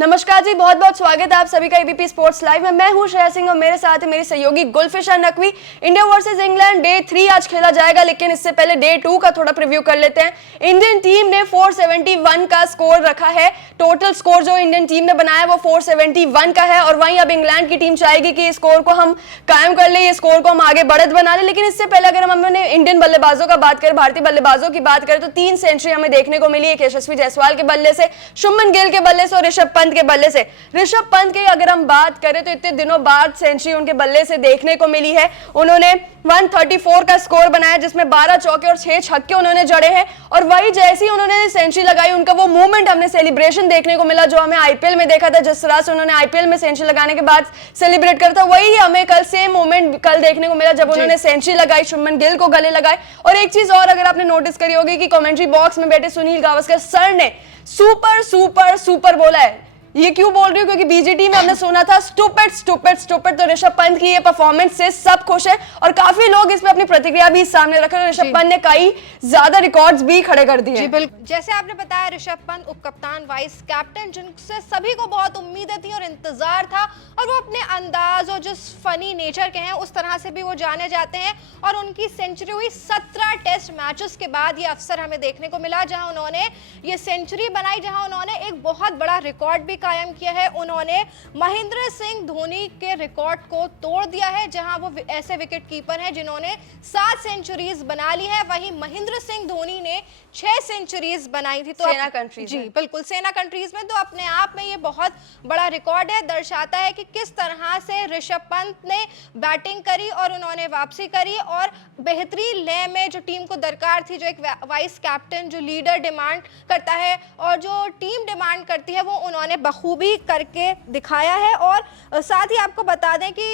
नमस्कार जी, बहुत बहुत स्वागत है आप सभी का एबीपी स्पोर्ट्स लाइव में। मैं हूं श्रेया सिंह और मेरे साथ है मेरी सहयोगी Gulfisha Naqvi. India versus England day 3 आज खेला जाएगा, लेकिन इससे पहले डे 2 का थोड़ा प्रीव्यू कर लेते हैं। इंडियन टीम ने 471 का स्कोर रखा है। टोटल स्कोर जो इंडियन टीम ने बनाया वो 471 का है और वहीं अब इंग्लैंड की टीम चाहेगी कि इस स्कोर को हम कायम कर ले, ये स्कोर को हम आगे बढ़त बना ले। लेकिन इससे पहले अगर हम इंडियन बल्लेबाजों का बात करें, भारतीय बल्लेबाजों की बात करें, तो 3 सेंचुरी हमें देखने को मिली। एक यशस्वी जायसवाल के बल्ले से, शुभमन गिल के बल्ले से और ऋषभ पंत के बल्ले से। ऋषभ पंत की अगर हम बात करें तो इतने दिनों बाद सेंचुरी उनके बल्ले से देखने को मिली है। उन्होंने 134 का स्कोर बनाया, जिसमें 12 चौके और 6 छक्के उन्होंने जड़े हैं। और वही जैसे ही उन्होंने सेंचुरी लगाई, उनका वो मूवमेंट हमने सेलिब्रेशन देखने को मिला जो हमें आईपीएल में देखा था। जिस तरह से उन्होंने आईपीएल में सेंचुरी लगाने के बाद सेलिब्रेट करता, वही हमें कल सेम मूवमेंट कल देखने को मिला जब उन्होंने सेंचुरी लगाई, शुभमन गिल को गले लगाए। और एक चीज और अगर आपने नोटिस करी होगी कि कमेंट्री बॉक्स में बैठे सुनील गावस्कर सर ने सुपर सुपर सुपर बोला है। ये क्यों बोल रही हूँ? क्योंकि बीजीटी में हमने सुना था स्टूपिड स्टूपिड स्टूपिड। तो ऋषभ पंत की ये परफॉर्मेंस से सब खुश है और काफी लोग इसमें अपनी प्रतिक्रिया भी सामने रख रहे हैं। ऋषभ पंत ने कई ज्यादा रिकॉर्ड्स भी खड़े कर दिए। जी बिल्कुल, जैसे आपने बताया ऋषभ पंत उपकप्तान वाइस कैप्टन, जिनसे सभी को बहुत उम्मीदें थी और इंतजार था, और वो अपने अंदाज और जिस फनी नेचर के हैं उस तरह से भी वो जाने जाते हैं। और उनकी सेंचुरी हुई 17 टेस्ट मैचेस के बाद ये अवसर हमें देखने को मिला जहां उन्होंने ये सेंचुरी बनाई, जहां उन्होंने एक बहुत बड़ा रिकॉर्ड भी कायम किया है। उन्होंने महेंद्र सिंह धोनी के रिकॉर्ड को तोड़ दिया है, जहां वो ऐसे विकेट कीपर हैं जिन्होंने 7 सेंचुरीज बना ली है। वहीं महेंद्र सिंह धोनी ने 6 सेंचुरीज बनाई थी। तो सेना कंट्रीज, जी बिल्कुल, सेना कंट्रीज में। तो अपने आप में ये बहुत बड़ा रिकॉर्ड है, दर्शाता है कि किस तरह से ऋषभ पंत ने बैटिंग करी और उन्होंने वापसी करी और बेहतरीन लय में जो टीम को दरकार थी, जो एक वाइस कैप्टन, जो लीडर डिमांड करता है और जो टीम डिमांड करती है, वो उन्होंने बखूबी करके दिखाया है। और साथ ही आपको बता दें कि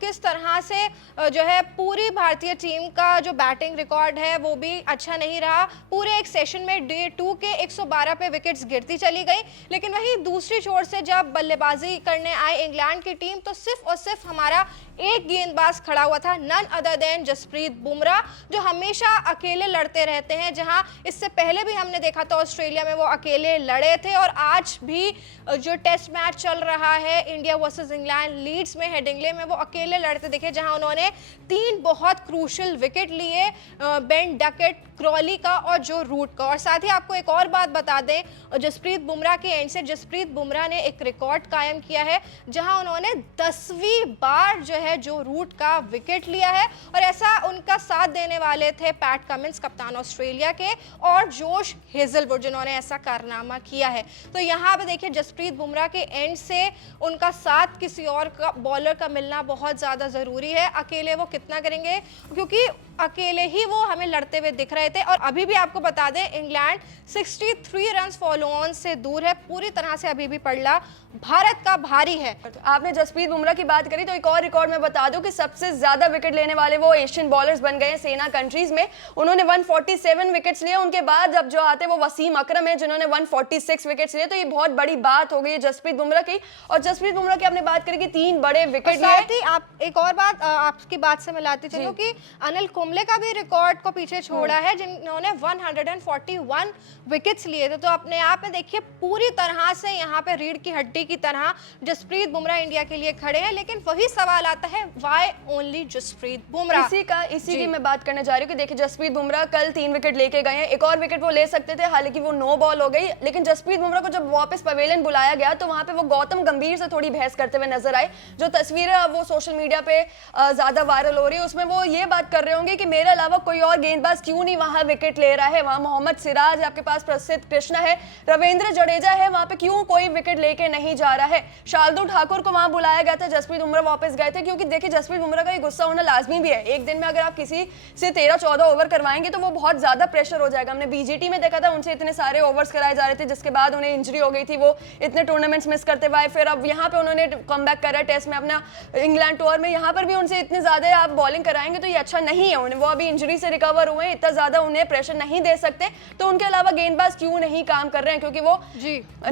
किस तरह से जो है पूरी भारतीय टीम का जो बैटिंग रिकॉर्ड है वो भी अच्छा नहीं रहा। पूरे एक सेशन में डे 2 के 112 पे विकेट्स गिरती चली गई। लेकिन वहीं दूसरी छोर से जब बल्लेबाजी करने आए इंग्लैंड की टीम, तो सिर्फ और सिर्फ हमारा एक गेंदबाज खड़ा हुआ था, none other than Jasprit Bumrah, जो हमेशा अकेले लड़ते रहते हैं। जहां इससे पहले भी हमने देखा था ऑस्ट्रेलिया में वो अकेले लड़े थे, और आज भी जो टेस्ट मैच चल रहा है इंडिया वर्सेस इंग्लैंड लीड्स में हेडिंगले में, वो अकेले लड़ते दिखे, जहां उन्होंने 3 बहुत क्रूशल विकेट लिए, बेन डकेट, क्रॉली का और जो रूट का। और साथ ही आपको एक और बात बता दें, जसप्रीत बुमराह के एंड से जसप्रीत बुमराह ने एक रिकॉर्ड कायम किया है जहां उन्होंने 10वीं बार जो है जो रूट का विकेट लिया है। और ऐसा उनका साथ देने वाले थे पैट कमिंस, कप्तान ऑस्ट्रेलिया के, और जोश हेजलवुड, जिन्होंने ऐसा कारनामा किया है। तो यहाँ पे देखिए जसप्रीत बुमराह के एंड से उनका साथ किसी और का बॉलर का मिलना बहुत ज़्यादा ज़रूरी है। अकेले वो कितना करेंगे, क्योंकि अकेले ही वो हमें लड़ते हुए दिख रहे थे। और अभी भी आपको बता दें इंग्लैंड 63 रन फॉलो ऑन से दूर है, पूरी तरह से अभी भी पड़ला भारत का भारी है। आपने जसप्रीत बुमराह की बात करी तो एक और रिकॉर्ड मैं बता दूं कि सबसे ज्यादा विकेट लेने वाले वो एशियन बॉलर्स बन गए हैं सेना कंट्रीज में। उन्होंने 147 विकेट्स लिए। उनके बाद अब जो आते हैं वो वसीम अकरम है जिन्होंने 146 विकेट्स लिए। तो ये बहुत बड़ी बात हो गई जसप्रीत बुमराह की। और जसप्रीत बुमराह की आपने बात करी कि 3 बड़े विकेट लिए। आप एक और बात आपकी बात से मिलाती चलूं कि अनिल कुंबले का भी रिकॉर्ड को पीछे छोड़ा है, जिन्होंने 141 विकेट्स लिए थे। तो अपने आप में देखिए पूरी तरह से यहाँ पे रीढ़ की हड्डी की तरह जसप्रीत बुमराह इंडिया के लिए खड़े हैं। लेकिन वही सवाल आता है, व्हाई ओनली जसप्रीत बुमराह? इसी की मैं बात करने जा रही हूँ कि देखिए जसप्रीत बुमराह कल 3 विकेट लेके गए हैं। एक और विकेट वो ले सकते थे, हालांकि वो नो बॉल हो गई। लेकिन जसप्रीत बुमराह को जब वापस पवेलियन बुलाया गया तो वहां पे वो गौतम गंभीर से थोड़ी बहस करते हुए नजर आए। जो तस्वीरें वो सोशल मीडिया पे ज्यादा वायरल हो रही है, उसमें वो ये बात कर रहे होंगे कि मेरे अलावा कोई और गेंदबाज क्यों नहीं वहां विकेट ले रहा है। वहां मोहम्मद सिराज है, आपके पास प्रसिद्ध कृष्णा है, रविंद्र जडेजा है, वहां पे क्यों कोई विकेट लेके नहीं जा रहा है। शार्दुल ठाकुर को वहां बुलाया गया था, जसप्रीत बुमराह वापस गए थे। क्योंकि देखिए जसप्रीत बुमराह का ये गुस्सा होना लाजमी भी है। एक दिन में अगर आप किसी से 13-14 ओवर करवाएंगे तो वो बहुत ज्यादा प्रेशर हो जाएगा। हमने बीजीटी में देखा था, उनसे इतने सारे ओवर्स कराए जा रहे थे, जिसके बाद उन्हें इंजरी हो गई थी, वो इतने टूर्नामेंट्स मिस करते हुए। फिर अब यहाँ पे उन्होंने कम बैक करा टेस्ट में अपना इंग्लैंड टूर में, यहाँ पर भी उनसे इतने ज्यादा आप बॉलिंग कराएंगे तो ये अच्छा नहीं है। उन्हें वो अभी इंजरी से रिकवर हुए, इतना ज्यादा उन्हें प्रेशर नहीं दे सकते। तो उनके अलावा गेंदबाज क्यों नहीं काम कर रहे हैं, क्योंकि वो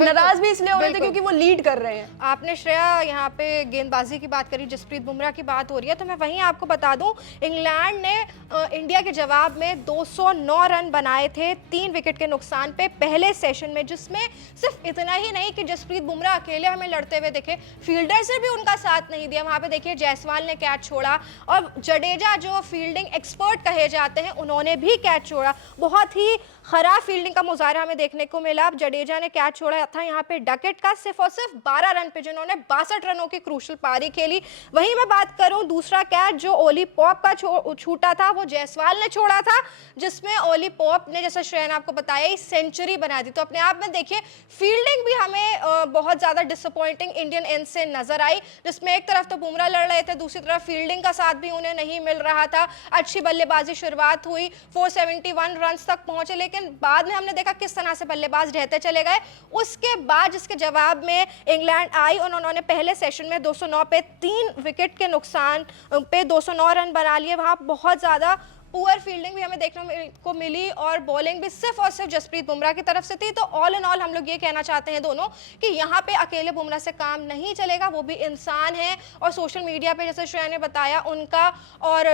नाराज भी इसलिए हो रहे थे क्योंकि वो लीड कर रहे हैं। आपने श्रेया यहाँ पे गेंदबाजी की बात करी, जसप्रीत बुमराह की बात हो रही है, तो मैं वहीं आपको बता दूं इंग्लैंड ने इंडिया के जवाब में 209 रन बनाए थे 3 विकेट के नुकसान पे पहले सेशन में, जिसमें सिर्फ इतना ही नहीं कि जसप्रीत बुमराह अकेले हमें लड़ते हुए दिखे, फील्डर्स ने भी उनका साथ नहीं दिया। वहां पे देखिए जायसवाल ने कैच छोड़ा और जडेजा जो फील्डिंग एक्सपर्ट कहे जाते हैं उन्होंने भी कैच छोड़ा। बहुत ही खराब फील्डिंग का मुजाहरा हमें देखने को मिला। अब जडेजा ने कैच छोड़ा था यहाँ पे डकेट का, सिर्फ और सिर्फ 12 रन पे, जिन्होंने 62 रनों की क्रूशल पारी खेली। वहीं मैं बात करूं दूसरा कैच जो ओली पॉप का छूटा था वो जायसवाल ने छोड़ा था, जिसमें ओली पॉप ने, जैसा श्रेया ने आपको बताया, सेंचुरी बना दी। तो अपने आप में देखिए फील्डिंग भी हमें बहुत ज्यादा डिसअपॉइंटिंग इंडियन एंड से नजर आई, जिसमें एक तरफ तो बुमराह लड़ रहे थे, दूसरी तरफ फील्डिंग का साथ भी उन्हें नहीं मिल रहा था। अच्छी बल्लेबाजी शुरुआत हुई, 471 रन तक पहुंचे, लेकिन बाद में हमने देखा किस तरह से बल्लेबाज रहते चले गए। उसके बाद जिसके जवाब में इंग्लैंड आई और उन्होंने पहले सेशन में 209 पे 3 विकेट के नुकसान पे 209 रन बना लिए। वहां बहुत ज्यादा पुअर फील्डिंग भी हमें देखने को मिली और बॉलिंग भी सिर्फ और सिर्फ जसप्रीत बुमराह की तरफ से थी। तो ऑल इन ऑल हम लोग ये कहना चाहते हैं दोनों कि यहाँ पे अकेले बुमराह से काम नहीं चलेगा, वो भी इंसान है। और सोशल मीडिया पे जैसे श्रेया ने बताया उनका और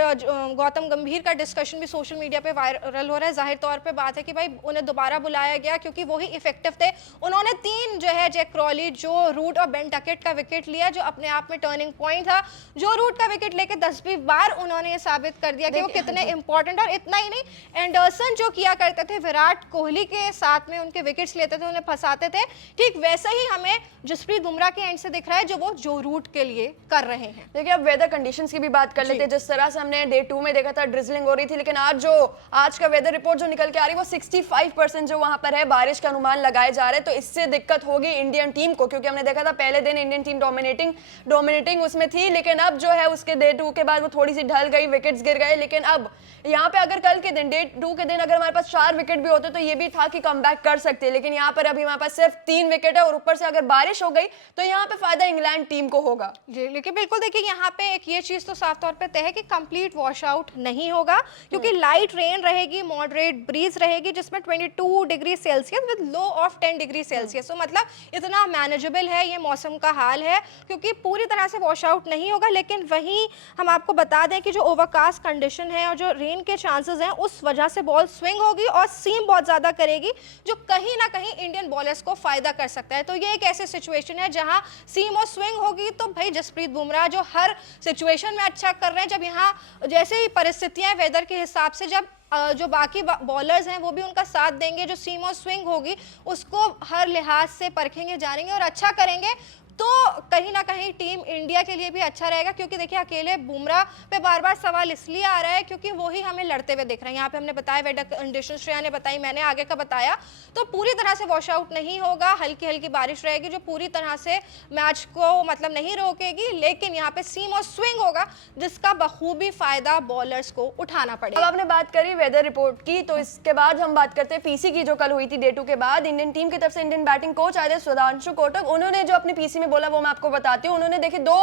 गौतम गंभीर का डिस्कशन भी सोशल मीडिया पे वायरल हो रहा है। जाहिर तौर पर बात है कि भाई उन्हें दोबारा बुलाया गया क्योंकि वही इफेक्टिव थे। उन्होंने 3 जो है जैक क्रॉली, जो रूट और बेन डकेट का विकेट लिया, जो अपने आप में टर्निंग पॉइंट था। जो रूट का विकेट लेके 10वीं बार उन्होंने ये साबित कर दिया कि वो कितने इंपॉर्टेंट। और इतना ही नहीं, एंडरसन जो किया करते थे विराट कोहली के साथ में, उनके विकेट्स लेते थे, उन्हें फंसाते थे, ठीक वैसे ही हमें जसप्रीत बुमराह के एंड से दिख रहा है जो रूट के लिए कर रहे हैं। देखिए अब वेदर कंडीशंस की भी बात कर लेते हैं। जिस तरह से हमने डे 2 में देखा था ड्रिजलिंग हो रही थी, लेकिन आज का वेदर रिपोर्ट जो निकल के आ रही है वो 65% जो वहां पर है बारिश का अनुमान लगाए जा रहे हैं। तो इससे दिक्कत होगी इंडियन टीम को, क्योंकि हमने देखा था पहले दिन इंडियन टीम डोमिनेटिंग उसमें थी, लेकिन अब जो है उसके डे 2 के बाद वो थोड़ी सी ढल गई, विकेट्स गिर गए। लेकिन अब यहाँ पे अगर कल के दिन डे 2 के दिन अगर हमारे पास 4 विकेट भी होते तो ये भी था कि कमबैक कर सकते हैं, लेकिन यहाँ पर अभी हमारे पास सिर्फ 3 विकेट है और ऊपर से अगर बारिश हो गई तो यहाँ पे फायदा इंग्लैंड टीम को होगा। जी, लेकिन बिल्कुल देखिए यहाँ पे एक ये चीज तो साफ तौर पे तय है कि कंप्लीट वॉश आउट नहीं होगा, क्योंकि लाइट रेन रहेगी, मॉडरेट ब्रीज रहेगी, जिसमें 22 degree Celsius with low of 10 degree Celsius. तो मतलब इतना मैनेजेबल है ये मौसम का हाल है, क्योंकि पूरी तरह से वॉश आउट नहीं होगा। लेकिन वहीं हम आपको बता दें कि जो ओवरकास्ट कंडीशन है और जो रेन के चांसेस हैं, उस वजह से बॉल स्विंग होगी और सीम बहुत ज्यादा करेगी, जो कहीं ना कहीं इंडियन बॉलर्स को फायदा कर सकता है। तो ये एक ऐसी सिचुएशन है जहां सीम और स्विंग होगी तो भाई जसप्रीत बुमराह जो हर सिचुएशन में अच्छा कर रहे हैं, जब यहाँ जैसे ही परिस्थितियां वेदर के हिसाब से, जब जो बाकी बॉलर्स हैं वो भी उनका साथ देंगे, जो सीम और स्विंग होगी उसको हर लिहाज से परखेंगे, जानेंगे और अच्छा करेंगे, तो कहीं ना कहीं टीम इंडिया के लिए भी अच्छा रहेगा। क्योंकि देखिए अकेले बुमराह पे बार बार सवाल इसलिए आ रहा है क्योंकि वो ही हमें लड़ते हुए दिख रहे हैं। यहाँ पे हमने बताया वेदर कंडीशन, श्रेया ने बताई, मैंने आगे का बताया, तो पूरी तरह से वॉश आउट नहीं होगा। हल्की हल्की बारिश रहेगी जो पूरी तरह से मैच को मतलब नहीं रोकेगी, लेकिन यहाँ पे सीम और स्विंग होगा जिसका बखूबी फायदा बॉलर्स को उठाना पड़ेगा। अब आपने बात करी वेदर रिपोर्ट की, तो इसके बाद हम बात करते हैं पीसी की, जो कल हुई थी डे 2 के बाद। इंडियन टीम की तरफ से इंडियन बैटिंग कोच आए थे सुधांशु कोटक, उन्होंने जो अपनी पीसी में बोला वो मैं आपको बताती हूँ। उन्होंने देखिए 2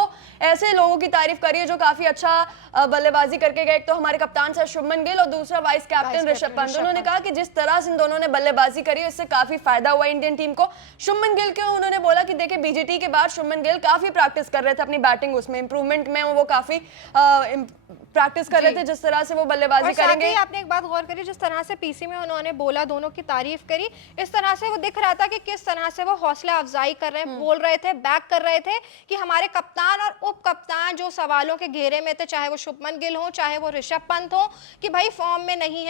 ऐसे लोगों की तारीफ करी है जो काफी अच्छा बल्लेबाजी करके गए। एक तो हमारे कप्तान सर शुभमन गिल और दूसरा वाइस कैप्टन ऋषभ पंत। उन्होंने कहा कि जिस तरह से इन दोनों ने बल्लेबाजी करी है इससे काफी फायदा हुआ इंडियन टीम को। शुभमन गिल के उन्होंने बोला कि देखिए बीजीटी के बाद शुभमन गिल काफी प्रैक्टिस कर रहे थे अपनी बैटिंग, उसमें इंप्रूवमेंट में वो काफी प्रैक्टिस कर रहे थे, जिस तरह से वो बल्लेबाजी करेंगे। आपने एक बात गौर करी, जिस तरह से पीसी में उन्होंने बोला, दोनों की तारीफ करी, इस तरह से वो दिख रहा था कि किस तरह से वो हौसला अफजाई कर रहे हैं, बोल रहे थे, बैक कर रहे थे कि हमारे कप्तान और उप कप्तान जो सवालों के घेरे में थे, चाहे वो शुभमन गिल हो चाहे वो ऋषभ पंत हो, कि भाई फॉर्म में नहीं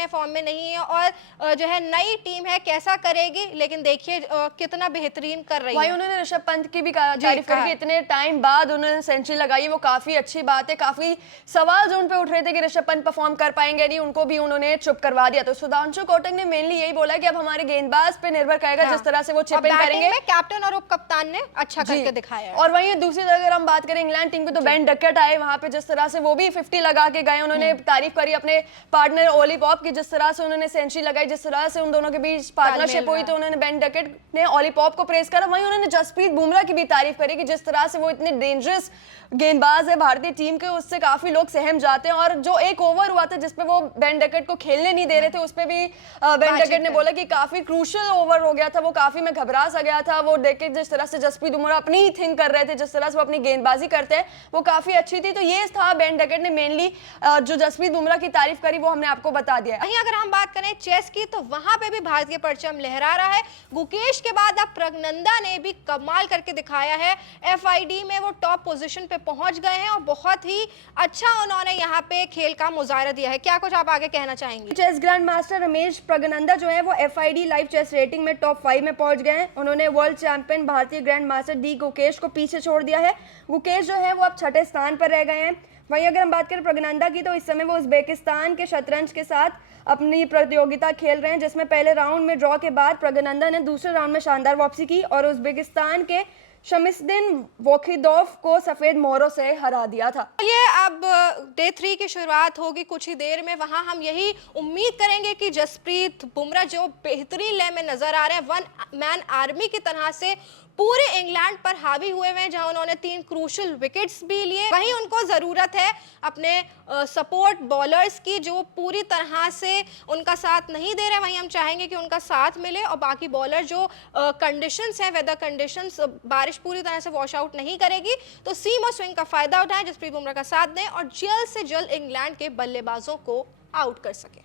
है और जो है नई टीम है कैसा करेगी, लेकिन देखिए कितना बेहतरीन कर रही है। उन्होंने ऋषभ पंत की भी तारीफ करी, इतने टाइम बाद उन्होंने सेंचुरी लगाई, वो काफी अच्छी बात है। काफी सवाल जो उन पे उठ रहे थे कि ऋषभ पंत परफॉर्म कर पाएंगे नहीं, उनको भी उन्होंने चुप करवा दिया। तो सुधांशु कोटक ने मेनली यही बोला कि अब हमारे गेंदबाज पे निर्भर करेगा जिस तरह से वो चिप इन करेंगे। कैप्टन और उप कप्तान ने अच्छा करके दिखाया है। और वहीं दूसरी तरफ अगर हम बात करें इंग्लैंड टीम की, तो बेन डकेट आए वहां पे, जिस तरह से वो भी 50 लगा के गए। उन्होंने तारीफ करी अपने पार्टनर ओली पॉप की, जिस तरह से उन्होंने सेंचुरी लगाई, जिस तरह से उन दोनों के बीच पार्टनरशिप हुई, तो उन्होंने बेन डकेट ने ओली पॉप को प्रेस करा। वहीं उन्होंने जसप्रीत बुमराह की भी तारीफ करी कि जिस तरह से वो इतने डेंजरस गेंदबाज है भारतीय टीम के, उससे काफी लोग सहम जाते हैं। और जो एक ओवर हुआ था जिसपे वो बेन डकेट को खेलने नहीं दे रहे थे, उसपे भी बेन डकेट ने बोला कि काफी क्रूशियल ओवर हो गया था, वो काफी मैं घबरा सा गया था वो देख के, जिस तरह से जसप्रीत बुमराह अपनी ड्रीमी थिंग कर रहे थे, जिस तरह से वो अपनी गेंदबाजी करते हैं वो काफी अच्छी थी। तो ये था बेन डकेट ने मेनली जो जसप्रीत बुमराह की तारीफ करी वो हमने आपको बता दिया है। वहीं अगर हम बात करें चेस की तो वहां पे भी भारतीय परचम लहरा रहा है। गुकेश के बाद अब प्रज्ञानंदा ने भी कमाल करके दिखाया है। एफआईडी में वो टॉप पोजीशन पे पहुंच गए हैं और बहुत ही अच्छा उन्होंने यहाँ पे खेल का मुजाहरा दिया है। क्या कुछ आप आगे कहना चाहेंगे? Chess grand master Ramesh Praggnanandhaa जो है वो एफआईडी लाइव चेस रेटिंग में टॉप 5 में पहुंच गए हैं। उन्होंने वर्ल्ड चैंपियन भारतीय ग्रैंड मास्टर डी गुकेश को पीछे छोड़ दिया है। गुकेश जो है वो अब छठे स्थान पर रह गए हैं। वहीं अगर हम बात करें प्रज्ञानंदा की तो इस समय वो उज्बेकिस्तान के शतरंज के साथ अपनी प्रतियोगिता खेल रहे हैं, जिसमें पहले राउंड में ड्रॉ के बाद प्रज्ञानंदा ने दूसरे राउंड में शानदार वापसी की और उज्बेकिस्तान के शमिसदिन वोखिदोव को सफेद मोहरों से हरा दिया था। चलिए अब डे 3 की शुरुआत होगी कुछ ही देर में। वहां हम यही उम्मीद करेंगे कि जसप्रीत बुमराह जो बेहतरीन लय में नजर आ रहे हैं, वन मैन आर्मी की तरह से पूरे इंग्लैंड पर हावी हुए हैं, जहां उन्होंने 3 क्रूशल विकेट्स भी लिए। वहीं उनको जरूरत है अपने सपोर्ट बॉलर्स की जो पूरी तरह से उनका साथ नहीं दे रहे। वहीं हम चाहेंगे कि उनका साथ मिले और बाकी बॉलर जो कंडीशंस हैं, वेदर कंडीशंस, बारिश पूरी तरह से वॉश आउट नहीं करेगी तो सीम और स्विंग का फायदा उठाएं, जसप्रीत बुमराह का साथ दें और जल्द से जल्द इंग्लैंड के बल्लेबाजों को आउट कर सकें।